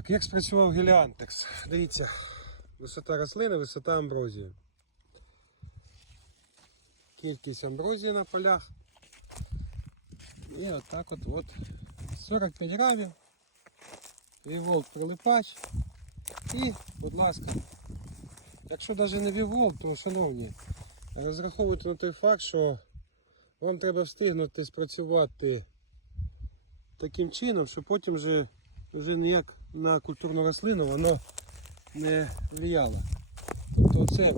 Так, як спрацював геліантекс? Дивіться, висота рослини, висота амброзії. Кількість амброзії на полях. І отак от, от 45 грамів. Віволк прилипач. І, будь ласка, якщо навіть не віволк, то шановні, розраховуйте на той факт, що вам треба встигнути спрацювати таким чином, що потім вже, вже ніяк на культурну рослину воно не віяло. Тобто це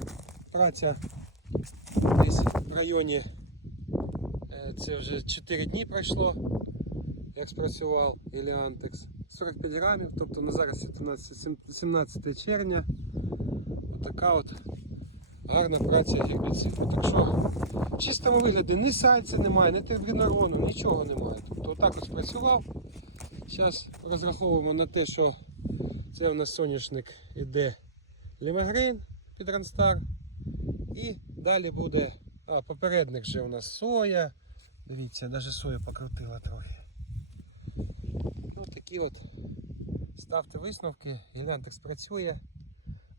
праця десь в районі, е, це вже 4 дні пройшло, як спрацював Еліантекс. 45 грамів, тобто на зараз 14, 17 червня. Отака от гарна праця гербіциду. Так що в чистому вигляді ні сальця немає, ні тербінарону, нічого немає. Тобто отак от спрацював. Зараз розраховуємо на те, що це у нас соняшник іде лімагрин під Ранстар. І далі буде, а попередник вже у нас соя. Дивіться, навіть сою покрутила трохи. Ну такі от ставте висновки, Гілянтекс працює.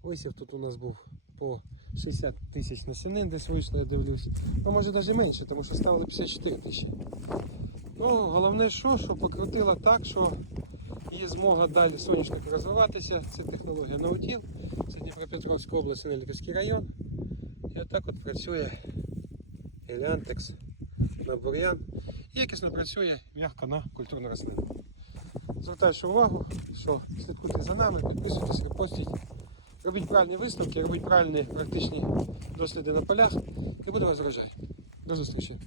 Висів тут у нас був по 60 тисяч насінин, десь вийшло, я дивлюсь. Ну може навіть менше, тому що ставили 54 тисячі. Ну, головне, що, що покрутила так, що є змога далі соняшник розвиватися. Це технологія наутіл. Це Дніпропетровська область, Нельківський район. І отак от працює Еліантекс на бур'ян. Якісно працює м'яко на культурну рослину. Звертаю увагу, що слідкуйте за нами, підписуйтесь, репостіть. Робіть правильні висновки, робіть правильні практичні досліди на полях і буде вас врожай. До зустрічі!